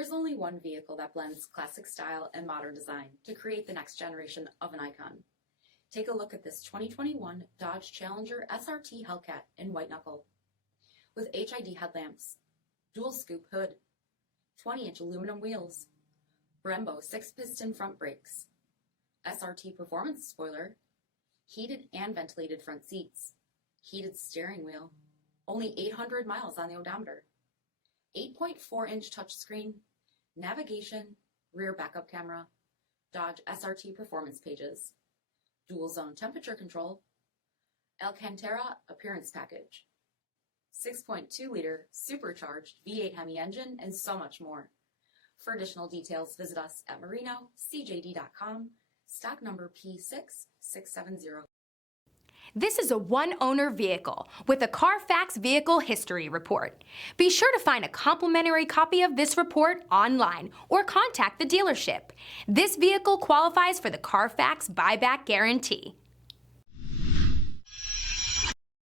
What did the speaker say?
There's only one vehicle that blends classic style and modern design to create the next generation of an icon. Take a look at this 2021 Dodge Challenger SRT Hellcat in white knuckle. With HID headlamps, dual scoop hood, 20-inch aluminum wheels, Brembo 6-piston front brakes, SRT performance spoiler, heated and ventilated front seats, heated steering wheel, only 800 miles on the odometer, 8.4-inch touchscreen, navigation, rear backup camera, Dodge SRT performance pages, dual zone temperature control, ALCANTARA appearance package, 6.2-liter supercharged V8 HEMI engine, and so much more. For additional details, visit us at MarinoCJD.com, stock number P6670. This is a one-owner vehicle with a CARFAX vehicle history report. Be sure to find a complimentary copy of this report online or contact the dealership. This vehicle qualifies for the CARFAX buyback guarantee.